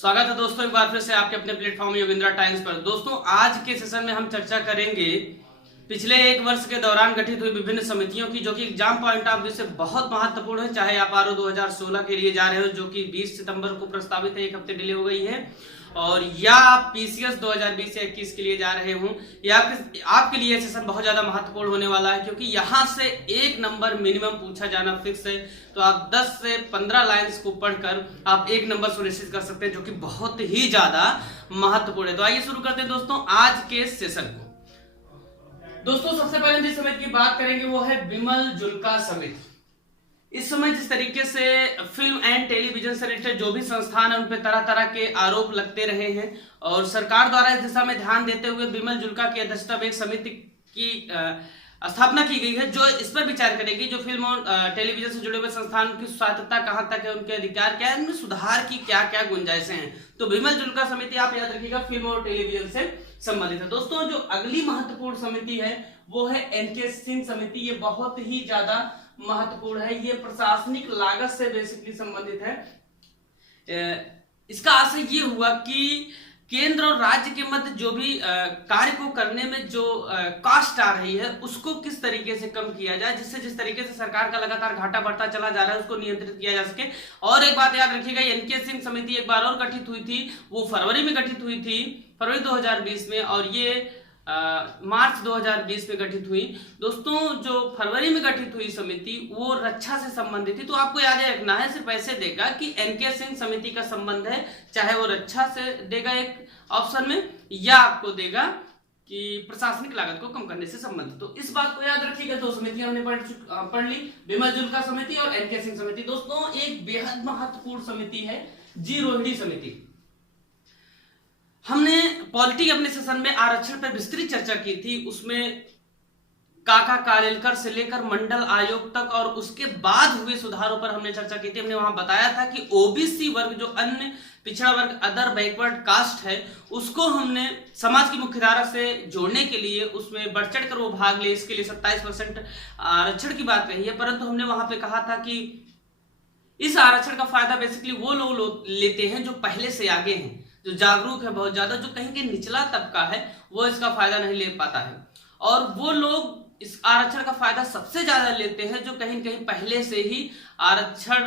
स्वागत है दोस्तों एक बार फिर से आपके अपने प्लेटफॉर्म योगिंद्रा टाइम्स पर। दोस्तों आज के सेशन में हम चर्चा करेंगे पिछले एक वर्ष के दौरान गठित हुई विभिन्न समितियों की, जो कि एग्जाम पॉइंट ऑफ व्यू से बहुत महत्वपूर्ण है। चाहे आप आरओ 2016 के लिए जा रहे हो जो कि 20 सितंबर को प्रस्तावित है, एक हफ्ते डिले हो गई है, और या आप पीसीएस 2020 या 21 के लिए जा रहे हो, या आपके लिए सेशन बहुत ज्यादा महत्वपूर्ण होने वाला है, क्योंकि यहाँ से एक नंबर मिनिमम पूछा जाना फिक्स है। तो आप 10 से 15 लाइंस को पढ़कर आप एक नंबर सुनिश्चित कर सकते हैं, जो कि बहुत ही ज्यादा महत्वपूर्ण है। तो आइए शुरू करते हैं दोस्तों आज के सेशन को। दोस्तों सबसे पहले जिस समिति की बात करेंगे वो है बिमल जुल्का समिति। इस समय जिस तरीके से फिल्म एंड टेलीविजन से रिलेटेड जो भी संस्थान है उन पे तरह तरह के आरोप लगते रहे हैं, और सरकार द्वारा इस दिशा में ध्यान देते हुए बिमल जुल्का की अध्यक्षता में एक समिति की स्थापना की गई है, जो इस पर विचार करेगी जो फिल्म और टेलीविजन से जुड़े हुए संस्थान की स्वायत्तता कहां तक है, उनके अधिकार क्या है, उनमें सुधार की क्या क्या गुंजाइशें हैं। तो बिमल जुल्का समिति आप याद रखिएगा फिल्म और टेलीविजन से संबंधित है। दोस्तों जो अगली महत्वपूर्ण समिति है वो है एनके सिंह समिति। ये बहुत ही ज्यादा महत्वपूर्ण है, ये प्रशासनिक लागत से बेसिकली संबंधित है। इसका आशय ये हुआ कि केंद्र और राज्य के मध्य जो भी कार्य को करने में जो कॉस्ट आ रही है उसको किस तरीके से कम किया जाए, जिससे जिस तरीके से सरकार का लगातार घाटा बढ़ता चला जा रहा है उसको नियंत्रित किया जा सके। और एक बात याद रखिएगा, एनके सिंह समिति एक बार और गठित हुई थी, वो फरवरी में गठित हुई थी, फरवरी 2020 में, और ये मार्च 2020 में गठित हुई। दोस्तों जो फरवरी में गठित हुई समिति वो रक्षा से संबंधित थी। तो आपको याद रखना है, सिर्फ ऐसे देगा कि एनके सिंह समिति का संबंध है, चाहे वो रक्षा से देगा एक ऑप्शन में, या आपको देगा कि प्रशासनिक लागत को कम करने से संबंधित। तो इस बात को याद रखिएगा। दो समितियां हमने पढ़ ली, बिमल जुल्का समिति और एनके सिंह समिति। दोस्तों एक बेहद महत्वपूर्ण समिति है जी रोहिणी समिति। हमने पॉलिटी अपने सेशन में आरक्षण पर विस्तृत चर्चा की थी, उसमें काका कालेलकर से लेकर मंडल आयोग तक और उसके बाद हुए सुधारों पर हमने चर्चा की थी। हमने वहां बताया था कि ओबीसी वर्ग जो अन्य पिछड़ा वर्ग अदर बैकवर्ड कास्ट है उसको हमने समाज की मुख्यधारा से जोड़ने के लिए उसमें बढ़ चढ़ कर वो भाग ले, इसके लिए 27% आरक्षण की बात कही है। परंतु हमने वहां पे कहा था कि इस आरक्षण का फायदा बेसिकली वो लोग लेते हैं जो पहले से आगे हैं, जो जागरूक है बहुत ज्यादा, जो कहीं के निचला तबका है वो इसका फायदा नहीं ले पाता है, और वो लोग इस आरक्षण का फायदा सबसे ज्यादा लेते हैं जो कहीं कहीं पहले से ही आरक्षण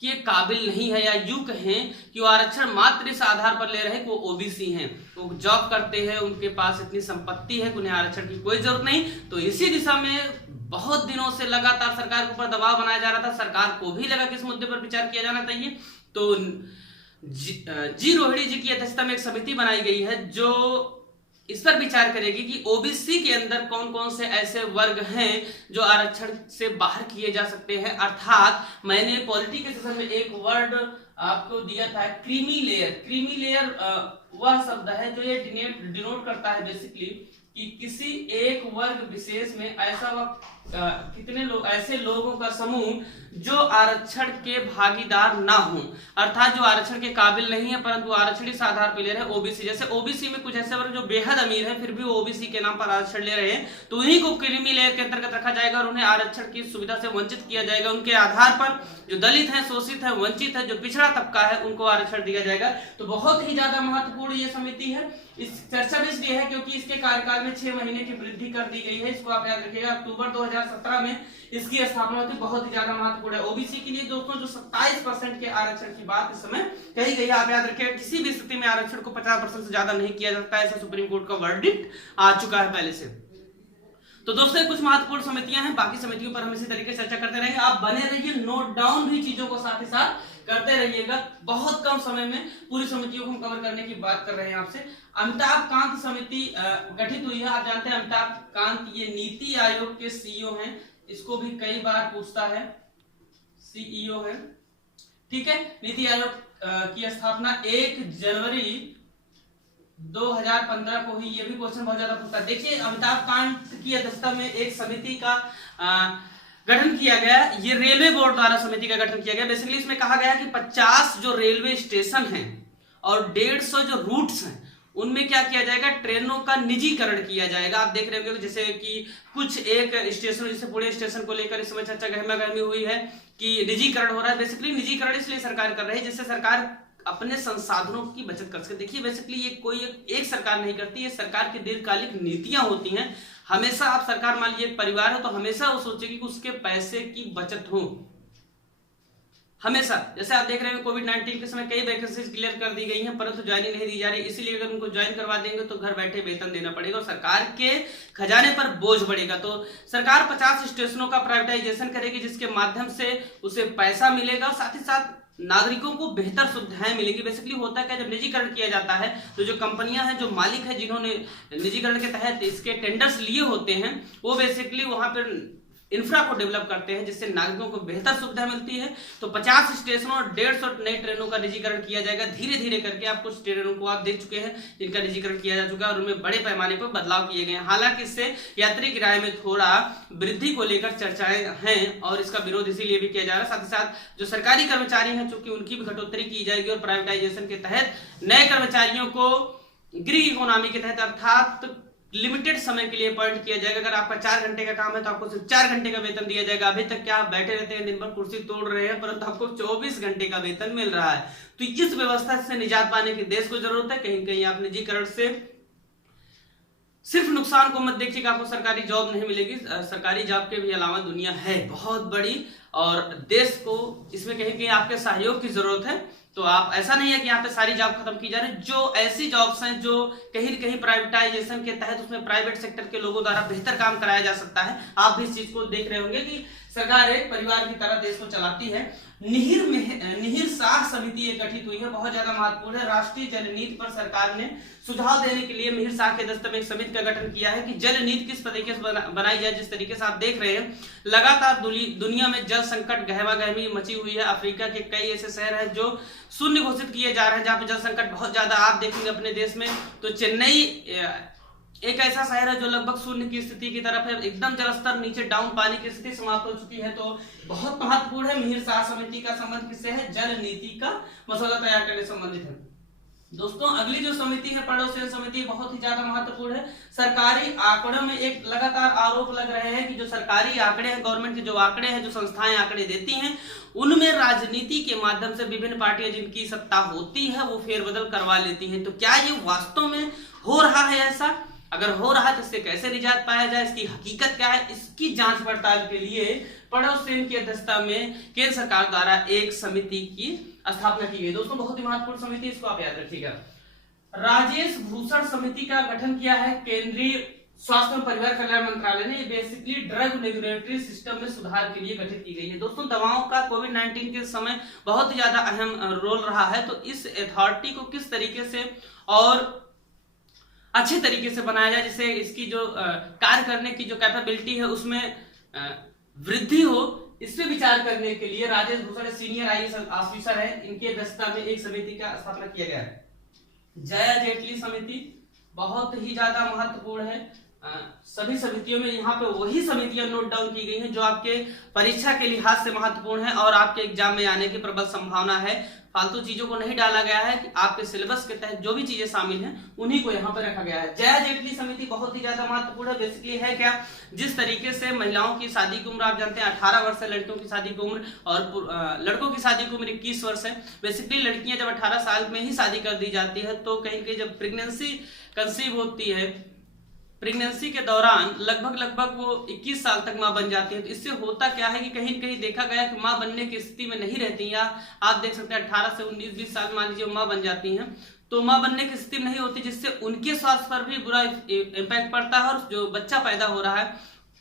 के काबिल नहीं है, या यूं कहें कि वो आरक्षण मात्र इस आधार पर ले रहे हैं कि वो ओबीसी हैं, वो जॉब करते हैं, उनके पास इतनी संपत्ति है कि उन्हें आरक्षण की कोई जरूरत नहीं। तो इसी दिशा में बहुत दिनों से लगातार सरकार के ऊपर दबाव बनाया जा रहा था, सरकार को भी लगा कि इस मुद्दे पर विचार किया जाना चाहिए। तो जी रोहिणी जी की अध्यक्षता में एक समिति बनाई गई है जो इस पर विचार करेगी कि ओबीसी के अंदर कौन कौन से ऐसे वर्ग हैं जो आरक्षण से बाहर किए जा सकते हैं। अर्थात मैंने पॉलिटी के सेशन में एक वर्ड आपको दिया था, क्रीमी लेयर। क्रीमी लेयर वह शब्द है जो ये डिनोट करता है बेसिकली कि किसी एक वर्ग विशेष में ऐसा कितने लोग ऐसे लोगों का समूह जो आरक्षण के भागीदार ना हो, अर्थात जो आरक्षण के काबिल नहीं है परंतु आरक्षण इस आधार पर ले रहे हैं ओबीसी। जैसे ओबीसी में कुछ ऐसे वर्ग जो बेहद अमीर है फिर भी ओबीसी के नाम पर आरक्षण ले रहे हैं, तो उन्हीं को क्रीमी लेयर के अंतर्गत रखा जाएगा और उन्हें आरक्षण की सुविधा से वंचित किया जाएगा। उनके आधार पर जो दलित है, शोषित है, वंचित है, जो पिछड़ा तबका है उनको आरक्षण दिया जाएगा। तो बहुत ही ज्यादा महत्वपूर्ण ये समिति है। इस चर्चा में इसलिए है क्योंकि इसके कार्यकाल में 6 महीने की वृद्धि कर दी गई है। इसको आप याद रखिएगा, अक्टूबर 2017 में इसकी स्थापना होती, बहुत ही ज्यादा महत्वपूर्ण है ओबीसी के लिए। दोस्तों जो 27% के आरक्षण की बात इस समय कही गई है, आप याद रखिएगा किसी भी स्थिति में आरक्षण को 50% से ज्यादा नहीं किया जाता है, ऐसा सुप्रीम कोर्ट का वर्डिक्ट आ चुका है पहले से। तो दोस्तों कुछ महत्वपूर्ण समितियां हैं, बाकी समितियों पर हम इसी तरीके से चर्चा करते रहेंगे। आप बने रहिए, नोट डाउन भी चीजों को साथ ही साथ करते रहिएगा। बहुत कम समय में पूरी समितियों को हम कवर करने की बात कर रहे हैं आपसे। अमिताभ कांत समिति गठित हुई है। आप जानते हैं अमिताभ कांत ये नीति आयोग के सीईओ हैं, इसको भी कई बार पूछता है, सीईओ है, ठीक है। नीति आयोग की स्थापना 1 जनवरी 2015 को ही, ये भी क्वेश्चन बहुत ज्यादा पूछता है। देखिए अमिताभ कांत की अध्यक्षता में एक समिति का गठन किया गया, ये रेलवे बोर्ड द्वारा समिति का गठन किया गया। बेसिकली इसमें कहा गया कि 50 जो रेलवे स्टेशन हैं और 150 जो रूट्स हैं उनमें क्या किया जाएगा, ट्रेनों का निजीकरण किया जाएगा। आप देख रहे होंगे जैसे कि कुछ एक स्टेशन, जैसे पुणे स्टेशन को लेकर इस समय चर्चा गहमा गहमी हुई है कि निजीकरण हो रहा है। बेसिकली निजीकरण इसलिए सरकार कर रही है जिससे सरकार अपने संसाधनों की बचत कर सके। देखिए बेसिकली ये कोई एक सरकार नहीं करती, ये सरकार की दीर्घकालिक नीतियां होती हैं। हमेशा आप सरकार मान लीजिए एक परिवार है तो हमेशा वो सोचेगी कि उसके पैसे की बचत हो हमेशा। जैसे आप देख रहे हैं कोविड-19 के समय कई वैकेंसीज क्लियर कर दी गई हैं, परंतु ज्वाइनिंग नहीं दी जा रही, इसीलिए अगर उनको ज्वाइन करवा देंगे तो घर बैठे वेतन देना पड़ेगा और सरकार के खजाने पर बोझ बढ़ेगा। तो सरकार 50 स्टेशनों का प्राइवेटाइजेशन करेगी जिसके माध्यम से उसे पैसा मिलेगा और साथ ही साथ नागरिकों को बेहतर सुविधाएं मिलेगी। बेसिकली होता है क्या, जब निजीकरण किया जाता है तो जो कंपनियां हैं, जो मालिक है जिन्होंने निजीकरण के तहत इसके टेंडर्स लिए होते हैं, वो बेसिकली वहां पर इंफ्रा को डेवलप करते हैं जिससे नागरिकों को बेहतर सुविधा मिलती है। तो 50 स्टेशनों और 150 नई ट्रेनों का निजीकरण किया जाएगा धीरे धीरे करके। आप कुछ ट्रेनों को आप देख चुके हैं जिनका निजीकरण किया जा चुका है और उनमें बड़े पैमाने पर बदलाव किए गए हैं। हालांकि इससे यात्री किराए में थोड़ा वृद्धि को लेकर चर्चाएं हैं और इसका विरोध इसीलिए भी किया जा रहा है। साथ ही साथ जो सरकारी कर्मचारी हैं चूंकि उनकी भी घटोत्तरी की जाएगी और प्राइवेटाइजेशन के तहत नए कर्मचारियों को गिग इकोनॉमी के तहत अर्थात लिमिटेड समय के लिए अपॉइंट किया जाएगा। अगर आपका 4 घंटे का काम है तो आपको सिर्फ 4 घंटे का वेतन दिया जाएगा। अभी तक क्या आप बैठे रहते हैं, दिन भर कुर्सी तोड़ रहे हैं, परंतु आपको 24 घंटे का वेतन मिल रहा है। तो इस व्यवस्था से निजात पाने की देश को जरूरत है। कहीं कहीं आप निजीकरण से सिर्फ नुकसान को मत देखिए कि आपको सरकारी जॉब नहीं मिलेगी। सरकारी जॉब के भी अलावा दुनिया है बहुत बड़ी और देश को इसमें कहीं कहीं आपके सहयोग की जरूरत है। तो आप ऐसा नहीं है कि यहाँ पे सारी जॉब खत्म की जा रही है। जो ऐसी जॉब्स हैं जो कहीं न कहीं प्राइवेटाइजेशन के तहत उसमें प्राइवेट सेक्टर के लोगों द्वारा बेहतर काम कराया जा सकता है। आप भी इस चीज को देख रहे होंगे कि सरकार एक परिवार की तरह देश को चलाती है। मिहिर शाह समिति एक गठित हुई है, बहुत ज्यादा महत्वपूर्ण है। राष्ट्रीय जल नीति पर सरकार ने सुझाव देने के लिए मिहिर शाह के अध्यक्षता में एक समिति का गठन किया है कि जल नीति किस तरीके से बनाई जाए। जिस तरीके से आप देख रहे हैं लगातार दुनिया में जल संकट गहमागहमी मची हुई है। अफ्रीका के कई ऐसे शहर हैं जो शून्य घोषित किए जा रहे हैं जहां पे जल संकट बहुत ज्यादा आप देखेंगे अपने देश में। तो चेन्नई एक ऐसा शहर है जो लगभग शून्य की स्थिति की तरफ है, एकदम जलस्तर नीचे डाउन, पानी की स्थिति समाप्त हो चुकी है। तो बहुत महत्वपूर्ण है। मिहिर शाह समिति का संबंध किससे है? जल नीति का मसौदा तैयार करने से संबंधित है। दोस्तों अगली जो समिति है पड़ोसी समिति, बहुत ही ज्यादा महत्वपूर्ण है। सरकारी आंकड़ों में एक लगातार आरोप लग रहे हैं कि जो सरकारी आंकड़े हैं, गवर्नमेंट के जो आंकड़े हैं, जो संस्थाएं आंकड़े देती हैं, उनमें राजनीति के माध्यम से विभिन्न पार्टियां जिनकी सत्ता होती है वो फेरबदल करवा लेती हैं। तो क्या ये वास्तव में हो रहा है ऐसा? अगर हो रहा है तो इससे कैसे निजात पाया जाए, इसकी हकीकत क्या है, इसकी जांच पड़ताल के लिए प्रणव सेन की अध्यक्षता में केंद्र सरकार द्वारा एक समिति की स्थापना की गई। दोस्तों बहुत ही महत्वपूर्ण समिति, इसको आप याद रखिएगा। राजेश भूषण समिति का गठन किया है केंद्रीय स्वास्थ्य एवं परिवार कल्याण मंत्रालय ने। बेसिकली ड्रग रेगुलेटरी सिस्टम में सुधार के लिए गठित की गई है। दोस्तों दवाओं का कोविड-19 के समय बहुत ही ज्यादा अहम रोल रहा है। तो इस अथॉरिटी को किस तरीके से और अच्छे तरीके से बनाया जाए जिससे इसकी जो कार्य करने की जो कैपेबिलिटी है उसमें वृद्धि हो, इस पे विचार करने के लिए Rajesh Bhushan senior IAS officer है, इनकी अध्यक्षता में एक समिति का स्थापना किया गया है। जया जेटली समिति बहुत ही ज्यादा महत्वपूर्ण है। सभी समितियों में यहाँ पे वही समितियां नोट डाउन की गई हैं जो आपके परीक्षा के लिहाज से महत्वपूर्ण है और आपके एग्जाम में आने की प्रबल संभावना है। फालतू चीजों को नहीं डाला गया है कि आपके सिलेबस के तहत जो भी चीजें शामिल हैं उन्हीं को यहाँ पर रखा गया है। जया जेटली समिति बहुत ही ज्यादा महत्वपूर्ण है। बेसिकली है क्या, जिस तरीके से महिलाओं की शादी की उम्र आप जानते हैं 18 वर्ष है, लड़कियों की शादी की उम्र और लड़कों की शादी की उम्र 21 वर्ष है। बेसिकली लड़कियां जब 18 साल में ही शादी कर दी जाती है तो कहीं कहीं जब प्रेगनेंसी कंसीव होती है, प्रेगनेंसी के दौरान लगभग वो 21 साल तक मां बन जाती है। तो इससे होता क्या है कि कहीं न कहीं देखा गया कि मां बनने की स्थिति में नहीं रहती, या आप देख सकते हैं 18 से 19-20 साल मान लीजिए मां बन जाती हैं तो मां बनने की स्थिति में नहीं होती, जिससे उनके स्वास्थ्य पर भी बुरा इम्पैक्ट पड़ता है और जो बच्चा पैदा हो रहा है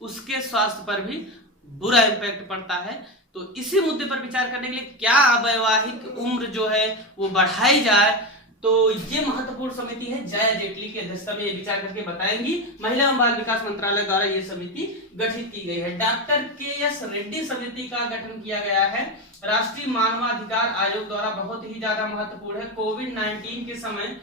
उसके स्वास्थ्य पर भी बुरा इम्पैक्ट पड़ता है। तो इसी मुद्दे पर विचार करने के लिए क्या वैवाहिक उम्र जो है वो बढ़ाई जाए, तो ये महत्वपूर्ण समिति है। जया जेटली की अध्यक्षता में ये विचार करके बताएंगी। महिला एवं बाल विकास मंत्रालय द्वारा ये समिति गठित की गई है। Doctor KS. रेड्डी समिति का गठन किया गया है राष्ट्रीय मानवाधिकार आयोग द्वारा। बहुत ही ज्यादा महत्वपूर्ण है। कोविड-19 के समय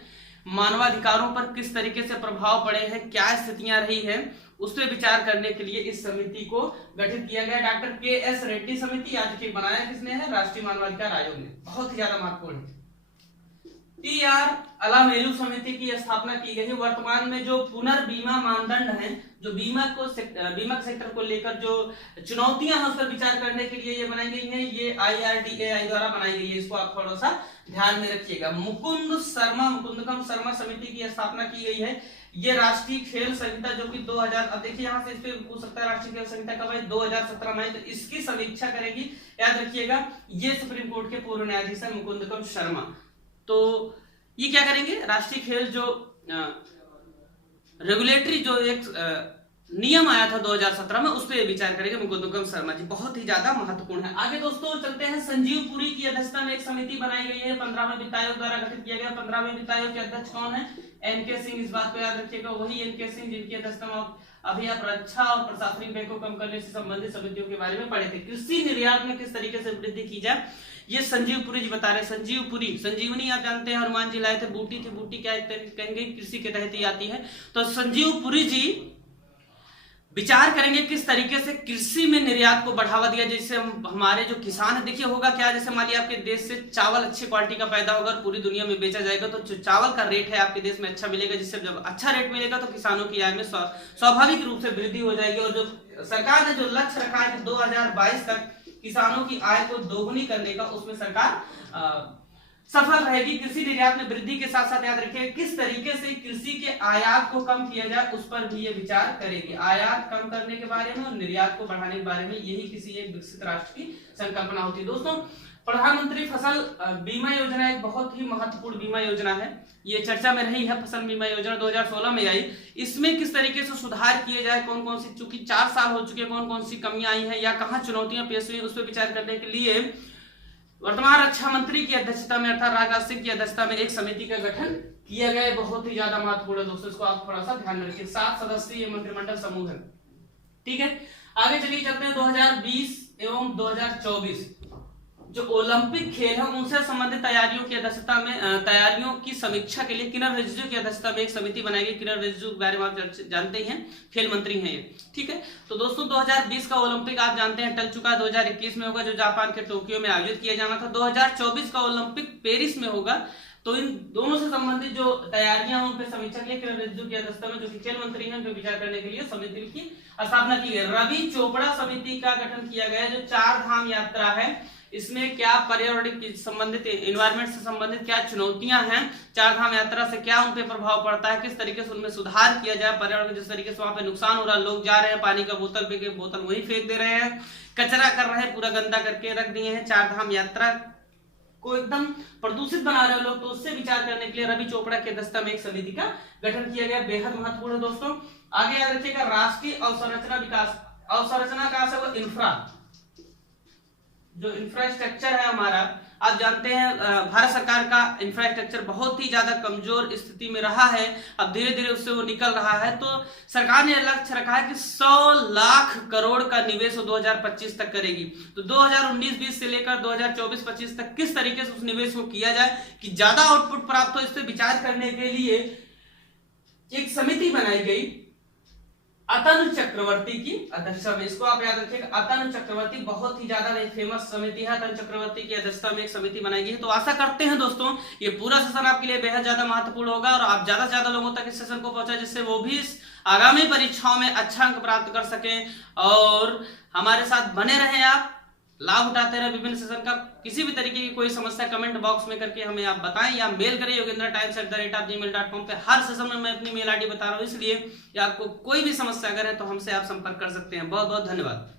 मानवाधिकारों पर किस तरीके से प्रभाव पड़े हैं, क्या स्थितियां रही है, उस पर विचार करने के लिए इस समिति को गठित किया गया। Doctor KS. रेड्डी समिति आज बनाया किसने है? राष्ट्रीय मानवाधिकार आयोग ने। बहुत ही ज्यादा महत्वपूर्ण है। TR अलामेलू समिति की स्थापना की गई है। वर्तमान में जो पुनर्बीमा मानदंड हैं, जो बीमा सेक्टर को लेकर जो चुनौतियां हैं उस पर विचार करने के लिए ये बनाई गई है, ये IRDAI द्वारा बनाई गई है। इसको आप थोड़ा सा ध्यान में रखिएगा। मुकुंदकम शर्मा समिति की स्थापना की गई है। ये राष्ट्रीय खेल संहिता जो कि 2000, अब देखिए यहाँ से इस पे पूछ सकता है राष्ट्रीय खेल संहिता कब है, 2017 में, तो इसकी समीक्षा करेगी, याद रखिएगा। ये सुप्रीम कोर्ट के पूर्व न्यायाधीश है मुकुंदकम शर्मा। तो ये क्या करेंगे, राष्ट्रीय खेल जो रेगुलेटरी जो एक नियम आया था 2017 में, उस पर विचार करेंगे मुकुंदकम शर्मा जी, बहुत ही ज्यादा महत्वपूर्ण है। आगे दोस्तों चलते हैं। संजीव पुरी की अध्यक्षता में एक समिति बनाई गई है, 15वें वित्त आयोग द्वारा गठित किया गया। 15वें वित्त आयोग के अध्यक्ष कौन है, NK सिंह। इस बात को याद रखिएगा, वही NK सिंह जिनकी अध्यक्षता में अभी आप रक्षा और प्रशासनिक व्यय को कम करने से संबंधित समितियों के बारे में पढ़े थे। कृषि निर्यात में किस तरीके से वृद्धि की जाए, ये संजीव पुरी जी बता रहे हैं। संजीव पुरी, संजीवनी आप जानते हैं हनुमान जी लाए थे, बूटी थी, बूटी क्या कहेंगे, कृषि के तहत ही आती है। तो संजीव पुरी जी विचार करेंगे किस तरीके से कृषि में निर्यात को बढ़ावा दिया, जैसे हमारे जो किसान है, देखिए होगा क्या, जैसे मान लिया आपके देश से चावल अच्छी क्वालिटी का पैदा होगा और पूरी दुनिया में बेचा जाएगा, तो जो चावल का रेट है आपके देश में अच्छा मिलेगा, जिससे जब अच्छा रेट मिलेगा तो किसानों की आय में स्वाभाविक रूप से वृद्धि हो जाएगी। और जो सरकार ने जो लक्ष्य रखा है कि 2022 तक किसानों की आय को दोगुनी करने का, उसमें सरकार सफल रहेगी। कृषि निर्यात में वृद्धि के साथ साथ याद रखिए किस तरीके से कृषि के आयात को कम किया जाए, उस पर भी ये विचार करेगी। आयात कम करने के बारे में और निर्यात को बढ़ाने के बारे में, यही किसी एक विकसित राष्ट्र की संकल्पना होती है। दोस्तों, प्रधानमंत्री फसल बीमा योजना एक बहुत ही महत्वपूर्ण बीमा योजना है, ये चर्चा में रही है। फसल बीमा योजना 2016 में आई। इसमें किस तरीके से सुधार किए जाए, कौन कौन सी, चूंकि 4 साल हो चुके, कौन कौन सी कमियां आई हैं या कहां चुनौतियां पेश हुई, उस पर विचार करने के लिए वर्तमान रक्षा मंत्री की अध्यक्षता में अर्थात राजनाथ सिंह की अध्यक्षता में एक समिति का गठन किया गया है। बहुत ही ज्यादा महत्वपूर्ण है दोस्तों, इसको आप थोड़ा सा ध्यान में रखिए। 7 सदस्यीय मंत्रिमंडल समूह है, ठीक है। आगे चलिए चलते हैं 2020 एवं 2024 जो ओलंपिक खेल है उनसे संबंधित तैयारियों की अध्यक्षता में, तैयारियों की समीक्षा के लिए किरण रिजिजू की अध्यक्षता में एक समिति बनाई गई। किरण रिजिजू के बारे में आप जानते हैं, खेल मंत्री हैं ये, ठीक है। तो दोस्तों 2020 का ओलंपिक आप जानते हैं टल चुका है, 2021 में होगा जो जापान के टोक्यो में आयोजित किया जाना था। 2024 का ओलंपिक पेरिस में होगा। तो इन दोनों से संबंधित जो तैयारियां हैं उन पर समीक्षा के लिए किरण रिजिजू की अध्यक्षता में, जो कि खेल मंत्री हैं, उन पर विचार करने के लिए समिति की स्थापना की गई। रवि चोपड़ा समिति का गठन किया गया, जो 4 धाम यात्रा है, इसमें क्या पर्यावरण की संबंधित, एनवायरमेंट से संबंधित क्या चुनौतियां हैं, 4 धाम यात्रा से क्या उन पे प्रभाव पड़ता है, किस तरीके से उनमें सुधार किया जाए, पर्यावरण जिस तरीके से वहां पे नुकसान हो रहा है, लोग जा रहे हैं पानी का बोतल पे के बोतल वहीं फेंक दे रहे हैं, कचरा कर रहे हैं, पूरा गंदा करके रख दिए हैं, 4 धाम यात्रा को एकदम प्रदूषित बना रहे हैं लोग। तो उससे विचार करने के लिए रवि चोपड़ा की अध्यक्षता में एक समिति का गठन किया गया, बेहद महत्वपूर्ण है दोस्तों। आगे याद रखिएगा राष्ट्रीय अवसंरचना विकास, अवसंरचना का है वो इंफ्रा, जो इंफ्रास्ट्रक्चर है हमारा, आप जानते हैं भारत सरकार का इंफ्रास्ट्रक्चर बहुत ही ज्यादा कमजोर स्थिति में रहा है, अब धीरे धीरे उससे वो निकल रहा है। तो सरकार ने लक्ष्य रखा है कि 100 लाख करोड़ का निवेश वो 2025 तक करेगी। तो 2019-20 से लेकर 2024-25 तक किस तरीके से उस निवेश को किया जाए कि ज्यादा आउटपुट प्राप्त हो, इस पर विचार करने के लिए एक समिति बनाई गई अतनु चक्रवर्ती की अध्यक्षता में। इसको आप याद रखिएगा, अतनु चक्रवर्ती बहुत ही ज्यादा फेमस समिति है, अतनु चक्रवर्ती की अध्यक्षता में एक समिति बनाई गई है। तो आशा करते हैं दोस्तों ये पूरा सेशन आपके लिए बेहद ज्यादा महत्वपूर्ण होगा और आप ज्यादा से ज्यादा लोगों तक इस सेशन को पहुंचाएं, जिससे वो भी आगामी परीक्षाओं में अच्छा अंक प्राप्त कर सकें। और हमारे साथ बने रहें, आप लाभ उठाते रहे विभिन्न सेशन का। किसी भी तरीके की कोई समस्या कमेंट बॉक्स में करके हमें आप बताएं या मेल करें yogendratimes@gmail.com पे। हर सेशन में मैं अपनी मेल आईडी बता रहा हूं, इसलिए आपको कोई भी समस्या अगर है तो हमसे आप संपर्क कर सकते हैं। बहुत बहुत धन्यवाद।